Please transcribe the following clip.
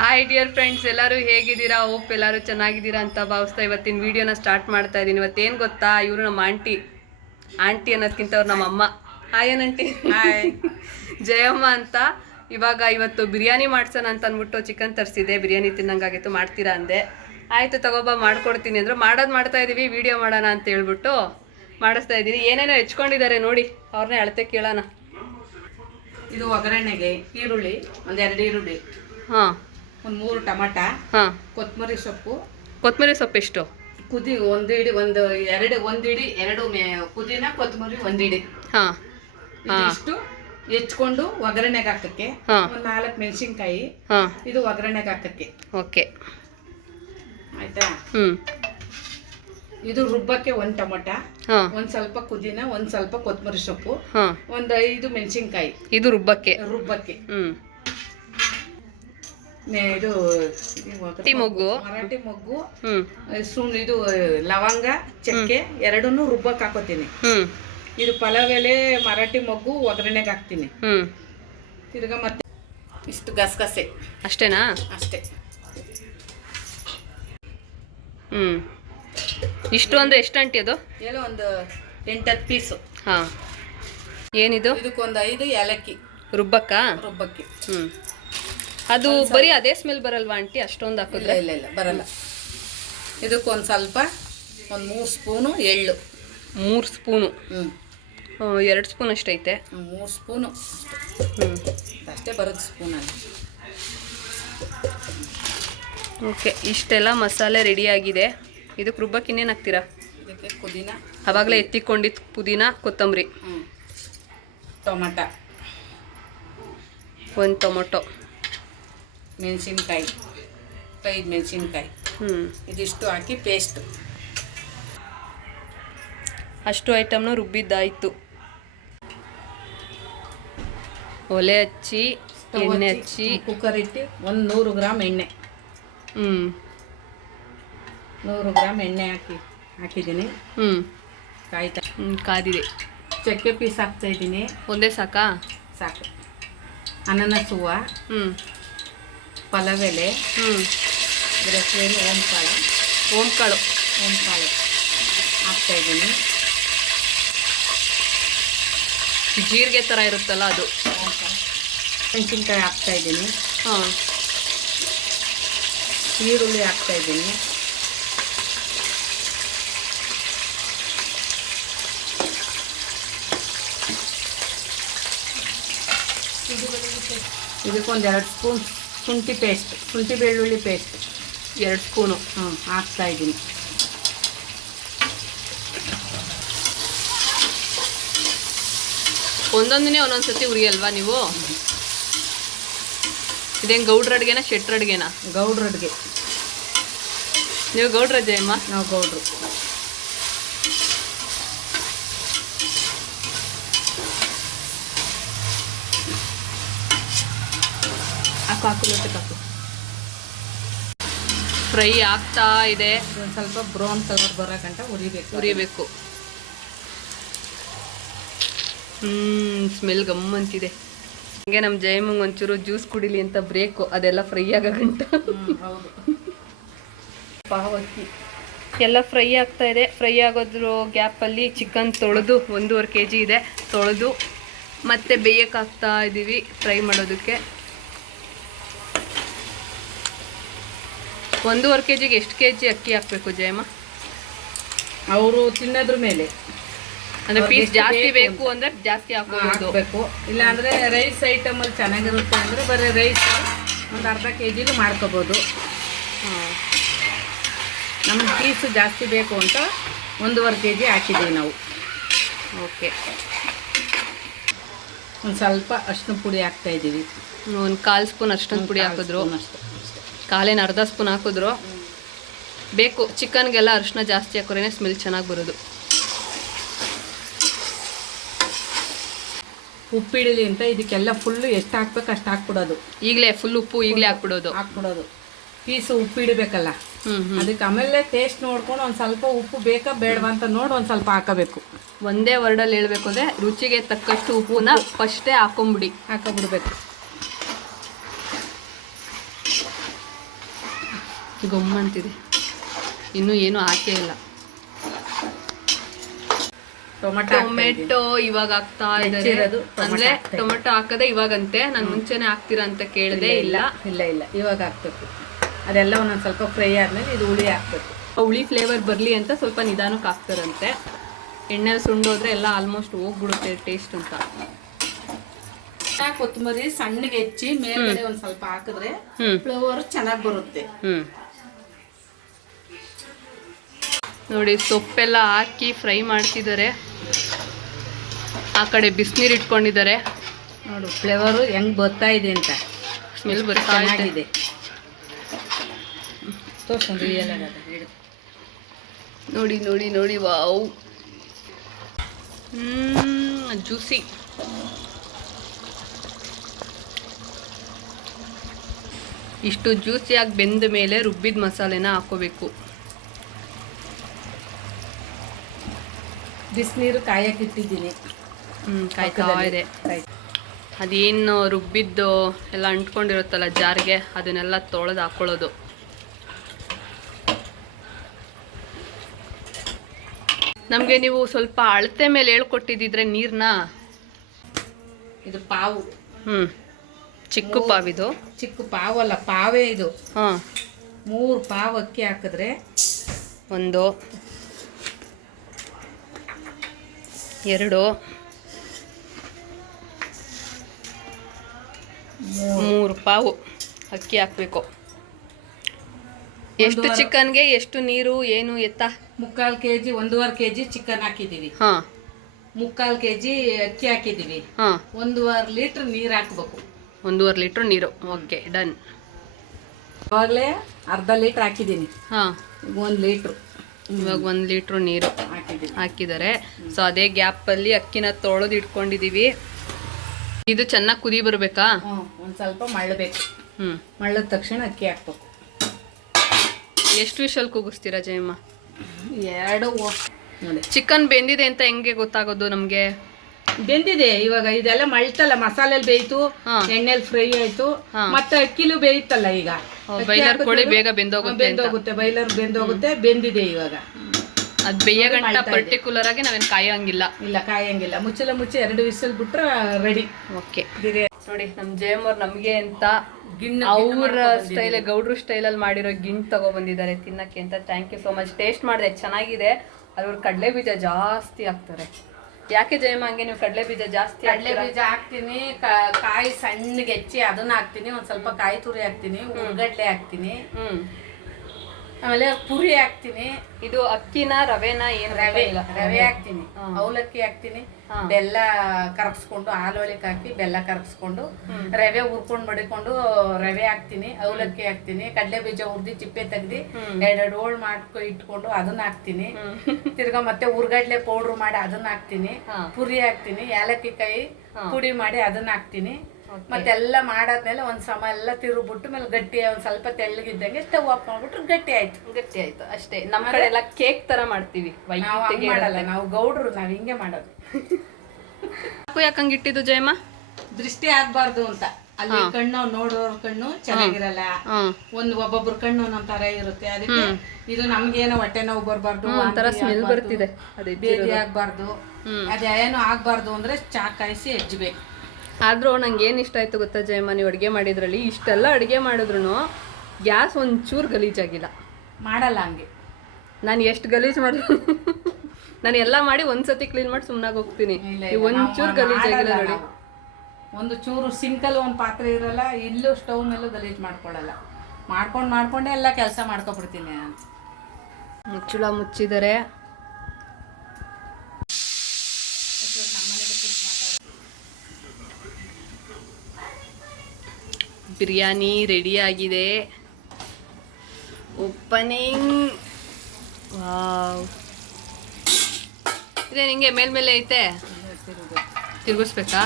Hi dear friends ಎಲ್ಲರೂ ಹೇಗಿದ್ದೀರಾ? Hope ಎಲ್ಲರೂ ಚೆನ್ನಾಗಿದ್ದೀರಾ ಅಂತ ಭಾವಿಸ್ತಾ ಇವತ್ತಿನ ವಿಡಿಯೋನ ಸ್ಟಾರ್ಟ್ ಮಾಡ್ತಾ ಇದ್ದೀನಿ. ಇವತ್ತೇನು ಗೊತ್ತಾ? ಇವರು ನಮ್ಮ ಆಂಟಿ ಆಂಟಿ ಅನ್ನೋದಕ್ಕಿಂತ ಅವ್ರು ನಮ್ಮ ಅಮ್ಮ. ಹಾಯ್ ಏನಂಟಿ? ಹಾಯ್ ಜಯಮ್ಮ ಅಂತ. ಇವಾಗ ಇವತ್ತು ಬಿರಿಯಾನಿ ಮಾಡ್ಸೋಣ ಅಂತ ಅಂದ್ಬಿಟ್ಟು ಚಿಕನ್ ತರಿಸಿದೆ ಬಿರಿಯಾನಿ ತಿನ್ನಂಗಾಗಿತ್ತು ಮಾಡ್ತೀರಾ ಅಂದೆ. ಆಯಿತು ತಗೋಬ ಮಾಡ್ಕೊಡ್ತೀನಿ ಅಂದರು. ಮಾಡೋದು ಮಾಡ್ತಾ ಇದ್ದೀವಿ ವಿಡಿಯೋ ಮಾಡೋಣ ಅಂತ ಹೇಳ್ಬಿಟ್ಟು ಮಾಡಿಸ್ತಾ ಇದ್ದೀನಿ ಏನೇನೋ ಹೆಚ್ಕೊಂಡಿದ್ದಾರೆ ನೋಡಿ ಅವ್ರನ್ನೇ ಅಳತೆ ಕೇಳೋಣ. ಇದು ಒಗ್ಗರಣೆಗೆ ಈರುಳ್ಳಿ ಒಂದೆರಡು ಈರುಳ್ಳಿ. ಹಾಂ. ಒಂದು ಮೂರು ಟಮಾಟ ಹಾಂ. ಕೊತ್ತಂಬರಿ ಸೊಪ್ಪು. ಕೊತ್ತಂಬರಿ ಸೊಪ್ಪು ಎಷ್ಟು? ಕುದಿ ಒಂದು ಇಡಿ ಒಂದು ಎರಡು ಒಂದು ಇಡಿ ಎರಡು ಮೇ ಪುದೀನ ಕೊತ್ತಂಬರಿ ಒಂದು ಇಡಿ. ಹಾಂ. ಇದಿಷ್ಟು ಹೆಚ್ಕೊಂಡು ಒಗ್ಗರಣೆಗೆ ಹಾಕಕ್ಕೆ. ಒಂದು ನಾಲ್ಕು ಮೆಣಸಿನ್ಕಾಯಿ. ಹಾಂ. ಇದು ಒಗ್ಗರಣೆಗೆ ಹಾಕಕ್ಕೆ. ಓಕೆ. ಆಯ್ತಾ? ಹ್ಞೂ ಇದು ರುಬ್ಬಕ್ಕೆ ಒಂದು ಟೊಮಟ ಒಂದ್ ಸ್ವಲ್ಪ ಕುದಿನ ಒಂದ್ ಸ್ವಲ್ಪ ಕೊತ್ತಂಬರಿ ಸೊಪ್ಪು ಒಂದ್ ಐದು ಮೆಣಸಿನ್ಕಾಯಿ. ಇದು ರುಬ್ಬಕ್ಕೆ? ರುಬ್ಬಕ್ಕೆ. ನೆ- ಇದು ಮೊಗ್ಗು. ಮರಾಠಿ ಮೊಗ್ಗು. ಸುಣ್ಣ ಸುಮ್ ಇದು ಲವಂಗ ಚಕ್ಕೆ ಎರಡನ್ನು ರುಬ್ಬಕ್ ಹಾಕೋತೀನಿ. ಇದು ಪಲಾವ್ ಎಲೆ ಮರಾಠಿ ಮೊಗ್ಗು ಒಗ್ಗರಣೆಗೆ ಹಾಕ್ತೀನಿ. ತಿರ್ಗ ಮತ್ತೆ ಇಷ್ಟು ಗಸಗಸೆ. ಅಷ್ಟೇನಾ? ಅಷ್ಟೇ. ಹ್ಮ್. ಇಷ್ಟು ಒಂದು ಎಷ್ಟು ಅಂಟಿ ಅದು? ಏನೋ ಒಂದು ಎಂಟತ್ತು ಪೀಸು. ಹಾ. ಏನಿದು? ಇದಕ್ಕೊಂದು ಐದು ಏಲಕ್ಕಿ. ರುಬ್ಬಕ್ಕ? ರುಬ್ಬಕ್ಕೆ. ಹ್ಞೂ ಅದು ಬರೀ ಅದೇ ಸ್ಮೆಲ್ ಬರಲ್ವಾ ಆಂಟಿ? ಅಷ್ಟೊಂದು ಹಾಕಿದ್ರೆ? ಇಲ್ಲ ಇಲ್ಲ ಬರಲ್ಲ. ಇದಕ್ಕೊಂದು ಸ್ವಲ್ಪ ಒಂದು ಮೂರು ಸ್ಪೂನು ಎಳ್ಳು. ಮೂರು ಸ್ಪೂನು? ಹ್ಞೂ ಎರಡು ಸ್ಪೂನ್ ಅಷ್ಟೈತೆ ಮೂರು ಸ್ಪೂನು. ಹ್ಞೂ ಅಷ್ಟೇ ಬರೋದು ಸ್ಪೂನಲ್ಲಿ. ಓಕೆ ಇಷ್ಟೆಲ್ಲ ಮಸಾಲೆ ರೆಡಿಯಾಗಿದೆ ಇದಕ್ಕೆ ರುಬ್ಬಕ್ಕೆ ಇನ್ನೇನು ಹಾಕ್ತೀರಾ? ಇದಕ್ಕೆ ಪುದೀನ. ಆವಾಗಲೇ ಎತ್ತಿಕೊಂಡಿದ್ದು ಪುದೀನ ಕೊತ್ತಂಬರಿ. ಟೊಮಟ. ಒಂದು ಟೊಮೊಟೊ. ಮೆಣಸಿನ್ಕಾಯಿ ಐದು ಮೆಣಸಿನ್ಕಾಯಿ. ಹ್ಞೂ ಇದಿಷ್ಟು ಹಾಕಿ ಪೇಸ್ಟ್ ಅಷ್ಟು ಐಟಮ್ನು ರುಬ್ಬಿದ್ದಾಯಿತು. ಒಲೆ ಹಚ್ಚಿ ಎಣ್ಣೆ ಹಚ್ಚಿ ಕುಕ್ಕರ್ ಇಟ್ಟು ಒಂದು ನೂರು ಗ್ರಾಮ್ ಎಣ್ಣೆ. ಹ್ಞೂ ನೂರು ಗ್ರಾಮ್ ಎಣ್ಣೆ ಹಾಕಿ ಹಾಕಿದ್ದೀನಿ. ಹ್ಞೂ ಕಾಯ್ತಾ ಹ್ಞೂ ಕಾದಿದೆ. ಚಕ್ಕೆ ಪೀಸ್ ಹಾಕ್ತಾ ಇದ್ದೀನಿ. ಒಂದೇ ಸಾಕಾ? ಸಾಕು. ಅನಾನಸ್ ಹೂವು. ಹ್ಞೂ ಪಲಾವ್ ಎಲೆ ಹ್ಞೂ ಇದರ ಓಂಕಾಳು. ಓಂಕಾಳು. ಹಾಕ್ತಾ ಇದ್ದೀನಿ. ಜೀರಿಗೆ ಥರ ಇರುತ್ತಲ್ಲ ಅದು. ಮೆಣಸಿನ್ಕಾಯಿ ಹಾಕ್ತಾ ಇದ್ದೀನಿ. ಹಾಂ. ಈರುಳ್ಳಿ ಹಾಕ್ತಾ ಇದ್ದೀನಿ. ಇದಕ್ಕೊಂದು ಎರಡು ಸ್ಪೂನ್ ಶುಂಠಿ ಪೇಸ್ಟ್ ಶುಂಠಿ ಬೆಳ್ಳುಳ್ಳಿ ಪೇಸ್ಟ್ ಎರಡು ಸ್ಪೂನು. ಹ್ಞೂ ಹಾಕ್ತಾ ಇದ್ದೀನಿ. ಒಂದೊಂದಿನೇ ಒಂದೊಂದು ಸತಿ ಉರಿಯಲ್ವಾ ನೀವು? ಇದೇನು ಗೌಡ್ರ ಅಡುಗೆನಾ ಶೆಟ್ರ ಗೌಡ್ರ ಅಡುಗೆ. ನೀವು ಗೌಡ್ರ ಅಮ್ಮ? ನಾವು ಗೌಡ್ರು. ಹಾಕು ಹಾಕು ಲೋಟಕ್ಕೆ ಹಾಕು ಫ್ರೈ ಆಗ್ತಾ ಇದೆ. ಒಂದು ಸ್ವಲ್ಪ ಬ್ರೌನ್ ಕಲರ್ ಬರೋ ಗಂಟ ಉರಿಬೇಕು ಉರಿಬೇಕು ಹ್ಮ್ ಸ್ಮೆಲ್ ಗಮ್ಮಂತಿದೆ ಹಂಗೆ ನಮ್ಮ ಜಯಮಂಗ್ ಒಂಚೂರು ಜ್ಯೂಸ್ ಕುಡಿಲಿ ಅಂತ ಬ್ರೇಕು ಅದೆಲ್ಲ ಫ್ರೈ ಆಗೋ ಗಂಟ ಪಾವಕ್ಕಿ ಎಲ್ಲ ಫ್ರೈ ಆಗ್ತಾ ಇದೆ. ಫ್ರೈ ಆಗೋದ್ರ ಗ್ಯಾಪಲ್ಲಿ ಚಿಕನ್ ತೊಳೆದು ಒಂದೂವರೆ ಕೆ ಜಿ ಇದೆ. ತೊಳೆದು ಮತ್ತೆ ಬೇಯಕ್ಕೆ ಹಾಕ್ತಾ ಇದ್ದೀವಿ ಫ್ರೈ ಮಾಡೋದಕ್ಕೆ. ಒಂದೂವರೆ ಕೆ ಜಿಗೆ ಎಷ್ಟು ಕೆ ಜಿ ಅಕ್ಕಿ ಹಾಕಬೇಕು ಜಯಮ್ಮ? ಅವರು ತಿನ್ನೋದ್ರ ಮೇಲೆ. ಅಂದರೆ ಪೀಸ್ ಜಾಸ್ತಿ ಬೇಕು ಅಂದರೆ ಜಾಸ್ತಿ ಹಾಕೋಬೋದು. ಇಲ್ಲ ಇಲ್ಲಾಂದರೆ ರೈಸ್ ಐಟಮಲ್ಲಿ ಚೆನ್ನಾಗಿರುತ್ತೆ ಅಂದರೆ ಬರೀ ರೈಸ್ ಒಂದು ಅರ್ಧ ಕೆ ಜಿಲು ಮಾಡ್ಕೋಬೋದು. ನಮ್ಮ ನಮ್ಗೆ ಪೀಸು ಜಾಸ್ತಿ ಬೇಕು ಅಂತ ಒಂದೂವರೆ ಕೆ ಜಿ ಹಾಕಿದ್ದೀವಿ ನಾವು. ಓಕೆ. ಒಂದು ಸ್ವಲ್ಪ ಅರ್ಶಿನ ಪುಡಿ ಹಾಕ್ತಾಯಿದ್ದೀವಿ ಒಂದು ಕಾಲು ಸ್ಪೂನ್ ಅಷ್ಟೊಂದು ಪುಡಿ ಹಾಕಿದ್ರು. ಅಷ್ಟೇ. ಕಾಲೇನು ಅರ್ಧ ಸ್ಪೂನ್ ಹಾಕಿದ್ರು. ಬೇಕು ಚಿಕನ್ಗೆಲ್ಲ ಅರಿಶಿನ ಜಾಸ್ತಿ ಹಾಕೋರೇನೆ ಸ್ಮೆಲ್ ಚೆನ್ನಾಗಿ ಬರೋದು. ಉಪ್ಪಿಡಲಿ ಅಂತ ಇದಕ್ಕೆಲ್ಲ ಫುಲ್ಲು ಎಷ್ಟು ಹಾಕ್ಬೇಕು ಅಷ್ಟು ಹಾಕ್ಬಿಡೋದು. ಈಗಲೇ ಫುಲ್ ಉಪ್ಪು ಈಗಲೇ ಹಾಕ್ಬಿಡೋದು. ಹಾಕ್ಬಿಡೋದು. ಪೀಸು ಉಪ್ಪಿಡಬೇಕಲ್ಲ ಹ್ಞೂ ಹ್ಞೂ ಅದಕ್ಕೆ ಆಮೇಲೆ ಟೇಸ್ಟ್ ನೋಡ್ಕೊಂಡು ಒಂದು ಸ್ವಲ್ಪ ಉಪ್ಪು ಬೇಕಾ ಬೇಡವಾ ಅಂತ ನೋಡಿ ಒಂದು ಸ್ವಲ್ಪ ಹಾಕಬೇಕು. ಒಂದೇ ವರ್ಡಲ್ಲಿ ಹೇಳ್ಬೇಕು ಅಂದರೆ ರುಚಿಗೆ ತಕ್ಕಷ್ಟು ಉಪ್ಪುನ ಫಸ್ಟೇ ಹಾಕೊಂಬಿಡಿ. ಹಾಕೊಬಿಡ್ಬೇಕು. ಗೊಮ್ಮ ಅಂತಿದೆ ಇನ್ನೂ ಏನು ಹಾಕೇ ಇಲ್ಲ. ಟೊಮೆಟೊ ಟೊಮೆಟೊ ಇವಾಗ ಹಾಕ್ತಾ ಅಂದ್ರೆ ಟೊಮೆಟೊ ಹಾಕದೆ ಇವಾಗಂತೆ. ನಾನು ಮುಂಚೆನೆ ಹಾಕ್ತೀರಾ ಅಂತ ಕೇಳಿದೆ ಇಲ್ಲ ಇಲ್ಲ ಇಲ್ಲ. ಇವಾಗ ಹಾಕ್ಬೇಕು. ಅದೆಲ್ಲ ಒಂದೊಂದ್ ಸ್ವಲ್ಪ ಫ್ರೈ ಆದ್ಮೇಲೆ ಇದು ಹುಳಿ ಹಾಕ್ಬೇಕು. ಹುಳಿ ಫ್ಲೇವರ್ ಬರಲಿ ಅಂತ ಸ್ವಲ್ಪ ನಿಧಾನಕ್ಕೆ ಹಾಕ್ತಾರಂತೆ. ಎಣ್ಣೆ ಸುಂಡೋದ್ರೆ ಎಲ್ಲ ಆಲ್ಮೋಸ್ಟ್ ಹೋಗ್ಬಿಡುತ್ತೆ ಟೇಸ್ಟ್ ಅಂತ. ಕೊತ್ತಂಬರಿ ಸಣ್ಣಗೆ ಹೆಚ್ಚಿ ಮೇಲ್ಗಡೆ ಒಂದ್ ಸ್ವಲ್ಪ ಹಾಕಿದ್ರೆ ಫ್ಲೇವರ್ ಚೆನ್ನಾಗಿ ಬರುತ್ತೆ ಹ್ಮ್ ನೋಡಿ ಸೊಪ್ಪೆಲ್ಲ ಹಾಕಿ ಫ್ರೈ ಮಾಡ್ತಿದ್ದಾರೆ. ಆ ಕಡೆ ಬಿಸಿನೀರು ಇಟ್ಕೊಂಡಿದ್ದಾರೆ. ನೋಡು ಫ್ಲೇವರು ಹೆಂಗೆ ಬರ್ತಾ ಇದೆ ಅಂತ. ಸ್ಮೆಲ್ ಬರ್ತಾ ಇದೆ. ನೋಡಿ ನೋಡಿ ನೋಡಿ ವಾವ್. ಹ್ಮ್ ಜ್ಯೂಸಿ. ಇಷ್ಟು ಜ್ಯೂಸಿಯಾಗಿ ಬೆಂದ ಮೇಲೆ ರುಬ್ಬಿದ ಮಸಾಲೆನ ಹಾಕೋಬೇಕು ಬಿಸಿನೀರು ಕಾಯಕ್ಕೆ ಇಟ್ಟಿದ್ದೀನಿ. ಹ್ಮ್ ಕಾಯ್ತಾ ಇದೆ. ಅದೇನು ರುಬ್ಬಿದ್ದು ಎಲ್ಲ ಅಂಟ್ಕೊಂಡಿರುತ್ತಲ್ಲ ಜಾರಿಗೆ ಅದನ್ನೆಲ್ಲ ತೊಳೆದು ಹಾಕೊಳ್ಳೋದು. ನಮಗೆ ನೀವು ಸ್ವಲ್ಪ ಅಳತೆ ಮೇಲೆ ಹೇಳ್ಕೊಟ್ಟಿದ್ದಿದ್ರೆ ನೀರನ್ನ ಇದು ಪಾವು. ಹ್ಞೂ ಚಿಕ್ಕ ಪಾವಿದು. ಚಿಕ್ಕ ಪಾವು ಅಲ್ಲ ಪಾವೇ ಇದು. ಹಾಂ. ಮೂರು ಪಾವು ಅಕ್ಕಿ ಹಾಕಿದ್ರೆ ಒಂದು ಎರಡು. ಮೂರು ಪಾವು ಅಕ್ಕಿ ಹಾಕಬೇಕು. ಎಷ್ಟು ಚಿಕನ್ಗೆ ಎಷ್ಟು ನೀರು ಏನು ಎತ್ತ? ಮುಕ್ಕಾಲು ಕೆ ಜಿ ಒಂದೂವರೆ ಕೆ ಜಿ ಚಿಕನ್ ಹಾಕಿದ್ದೀವಿ. ಹಾಂ. ಮುಕ್ಕಾಲು ಕೆ ಜಿ ಅಕ್ಕಿ ಹಾಕಿದ್ದೀವಿ. ಹಾಂ. ಒಂದೂವರೆ ಲೀಟ್ರ್ ನೀರು ಹಾಕ್ಬೇಕು. ಒಂದೂವರೆ ಲೀಟ್ರ್ ನೀರು. Okay done. ಅವಾಗಲೇ ಅರ್ಧ ಲೀಟ್ರ್ ಹಾಕಿದ್ದೀನಿ. ಹಾಂ. ಒಂದು ಲೀಟ್ರು. ಇವಾಗ ಒಂದು ಲೀಟ್ರ್ ನೀರು ಹಾಕಿದ್ದಾರೆ. ಸೊ ಅದೇ ಗ್ಯಾಪಲ್ಲಿ ಅಕ್ಕಿನ ತೊಳೆದು ಇಟ್ಕೊಂಡಿದ್ದೀವಿ ಇದು ಚೆನ್ನಾಗಿ ಕುದಿ ಬರಬೇಕಾ? ಒಂದು ಸ್ವಲ್ಪ ಮಳ್ಳಬೇಕು. ಹ್ಞೂ ಮಳ್ಳದ ತಕ್ಷಣ ಅಕ್ಕಿ ಹಾಕ್ಬೇಕು. ಎಷ್ಟು ವಿಷಲ್ ಕೂಗಿಸ್ತೀರಾ ಜಯಮ್ಮ? ಎರಡು ನೋಡಿ. ಚಿಕನ್ ಬೆಂದಿದೆ ಅಂತ ಹೆಂಗೆ ಗೊತ್ತಾಗೋದು ನಮಗೆ? ಬೆಂದಿದೆ ಇವಾಗ ಇದೆಲ್ಲ ಮಳ್ತಲ್ಲ ಮಸಾಲೆಲ್ ಬೇಯ್ತು. ಎಣ್ಣೆಲ್ ಫ್ರೈ ಆಯ್ತು. ಮತ್ತೆ ಅಕ್ಕಿಲು ಬೇಯುತ್ತಲ್ಲ ಈಗ. ಬೈಲರ್ ಕೋಳಿ ಬೇಗ ಬೆಂದೋಗುತ್ತೆ ಅಂತ. ಬೆಂದೋಗುತ್ತೆ ಬೈಲರ್ ಬೆಂದೋಗುತ್ತೆ ಬೆಂದಿದೆ ಇವಾಗ. ಅದ್ ಬೇಯ ಗಂಟ ಪರ್ಟಿಕ್ಯುಲರ್ ಆಗಿ ನಾವೇನ್ ಕಾಯೋಂಗಿಲ್ಲ. ಇಲ್ಲ ಕಾಯಂಗಿಲ್ಲ. ಮುಚ್ಚಲ ಮುಚ್ಚಿ ಎರಡು ವಿಸಲ್ ಬಿಟ್ರೆ ರೆಡಿ ಓಕೆ. ಬಿರಿಯಾನಿ. ನೋಡಿ ನಮ್ ಜಯಮ್ ನಮ್ಗೆ ನಮಗೆ ಅಂತ ಗಿಣ್ಣ ಅವ್ರ ಸ್ಟೈಲ್ ಗೌಡ್ರು ಸ್ಟೈಲಲ್ಲಿ ಮಾಡಿರೋ ಗಿಣ್ ತಗೊಬಂದಿದ್ದಾರೆ ತಿನ್ನಕ್ಕೆ ಅಂತ. Thank you so much taste ಮಾಡಿದೆ ಚೆನ್ನಾಗಿದೆ. ಅದ್ರ ಕಡಲೆ ಬೀಜ ಜಾಸ್ತಿ ಹಾಕ್ತಾರೆ. ಯಾಕೆ ಜಯಮ್ಮ ಹಂಗೆ ನೀವು ಕಡಲೆ ಬೀಜ ಜಾಸ್ತಿ ಕಡಲೆ ಬೀಜ ಹಾಕ್ತೀನಿ ಕಾಯಿ ಸಣ್ಣಗೆ ಹೆಚ್ಚಿ ಅದನ್ನ ಹಾಕ್ತೀನಿ ಒಂದ್ ಸ್ವಲ್ಪ ಕಾಯಿ ತುರಿ ಹಾಕ್ತೀನಿ ಉರ್ಗಡ್ಲೆ ಹಾಕ್ತೀನಿ. ಹ್ಮ್. ಆಮೇಲೆ ಪುರಿ ಹಾಕ್ತೀನಿ. ಇದು ಅಕ್ಕಿನ ರವೆನ ಏನ್ ರವೆ ರವೆ ಹಾಕ್ತೀನಿ. ಅವಲಕ್ಕಿ ಹಾಕ್ತೀನಿ. ಬೆಲ್ಲ ಕರಗಿಸ್ಕೊಂಡು ಹಾಲು ಒಳಗೆ ಹಾಕಿ ಬೆಲ್ಲ ಕರಗಿಸ್ಕೊಂಡು ರವೆ ಹುರ್ಕೊಂಡು ಮಡಿಕೊಂಡು ರವೆ ಹಾಕ್ತೀನಿ ಅವಲಕ್ಕಿ ಹಾಕ್ತೀನಿ ಕಡಲೆ ಬೀಜ ಹುರ್ದಿ ಚಿಪ್ಪೆ ತೆಗ್ದಿ ಎರಡೆರಡು ಹೋಳ್ ಮಾಡ್ಕೊ ಇಟ್ಕೊಂಡು ಅದನ್ನ ಹಾಕ್ತೀನಿ. ತಿರ್ಗಾ ಮತ್ತೆ ಉರ್ಗಡ್ಲೆ ಪೌಡ್ರ್ ಮಾಡಿ ಅದನ್ನ ಹಾಕ್ತೀನಿ. ಪುರಿ ಹಾಕ್ತೀನಿ ಏಲಕ್ಕಿ ಕಾಯಿ ಪುಡಿ ಮಾಡಿ ಅದನ್ನ ಹಾಕ್ತೀನಿ. ಮತ್ತೆಲ್ಲ ಮಾಡಾದ್ಮೇಲೆ ಒಂದ್ ಸಮ ಎಲ್ಲ ತಿರುಗ್ಬಿಟ್ಟು ಮೇಲೆ ಗಟ್ಟಿ ಒಂದ್ ಸ್ವಲ್ಪ ತೆಳ್ಳಗಿದ್ದಂಗೆ ಸ್ಟವ್ ಆಫ್ ಮಾಡ್ಬಿಟ್ರು ಗಟ್ಟಿ ಆಯ್ತು. ಗಟ್ಟಿ ಆಯ್ತು ಅಷ್ಟೇ. ನಮ್ಮ ಕಡೆ ಎಲ್ಲ ಕೇಕ್ ತರ ಮಾಡ್ತೀವಿ ನಾವು ಹಂಗ್ ಮಾಡಲ್ಲ ನಾವು ಗೌಡ್ರು ನಾವ್ ಹಿಂಗೆ ಮಾಡೋದು. ಯಾಕೋ ಯಾಕಂಗ್ ಇಟ್ಟಿದ್ದು ಜಯಮ್ಮ? ದೃಷ್ಟಿ ಆಗ್ಬಾರ್ದು ಅಂತ. ಅಲ್ಲಿ ಕಣ್ಣು ನೋಡೋರ್ ಕಣ್ಣು ಚೆನ್ನಾಗಿರಲ್ಲ. ಒಂದು ಒಬ್ಬೊಬ್ರ ಕಣ್ಣು ನಮ್ ತರ ಇರುತ್ತೆ. ಅದಕ್ಕೆ ಇದು ನಮ್ಗೇನು ಹೊಟ್ಟೆ ನೋವು ಬರ್ಬಾರ್ದು ಒಂಥರ ಸ್ಮೆಲ್ ಬರ್ತಿದೆ. ಅದೇ ಬೇದಿ ಆಗ್ಬಾರ್ದು. ಅದೇನು ಆಗ್ಬಾರ್ದು ಅಂದ್ರೆ ಚಾ ಕಾಯಿಸಿ ಹೆಜ್ಬೇಕು ಆದ್ರೂ ನಂಗೆ ಏನು ಇಷ್ಟ ಆಯಿತು ಗೊತ್ತಾ ಜಯಮ್ಮ ನೀವು ಅಡುಗೆ ಮಾಡಿದ್ರಲ್ಲಿ? ಇಷ್ಟೆಲ್ಲ ಅಡುಗೆ ಮಾಡಿದ್ರು ಗ್ಯಾಸ್ ಒಂಚೂರು ಗಲೀಜಾಗಿಲ್ಲ. ಮಾಡಲ್ಲ ಹಂಗೆ. ನಾನು ಎಷ್ಟು ಗಲೀಜ್ ಮಾಡಿದ್ರು ನಾನು ಎಲ್ಲ ಮಾಡಿ ಒಂದ್ಸತಿ ಕ್ಲೀನ್ ಮಾಡಿ ಸುಮ್ಮನಾಗಿ ಹೋಗ್ತೀನಿ. ಒಂಚೂರು ಗಲೀಜಾಗಿಲ್ಲ ನೋಡಿ. ಒಂದು ಚೂರು ಸಿಂಕಲ್ ಒಂದು ಪಾತ್ರೆ ಇರಲ್ಲ ಇಲ್ಲೂ ಸ್ಟವ್ ಮೇಲೂ ಗಲೀಜ್ ಮಾಡ್ಕೊಳ್ಳಲ್ಲ. ಮಾಡ್ಕೊಂಡು ಮಾಡ್ಕೊಂಡೆ ಎಲ್ಲ ಕೆಲಸ ಮಾಡ್ಕೊಬಿಡ್ತೀನಿ ನಾನು. ಮುಚ್ಚುಳ ಮುಚ್ಚಿದರೆ. ಬಿರಿಯಾನಿ ಆಗಿದೆ. ಓಪನಿಂಗ್ ವಾವ್ ಇದೆ ನಿಂಗೆ ಮೇಲ್ಮೇಲೆ ಐತೆ? ತಿರ್ಗಿಸ್ಬೇಕಾ?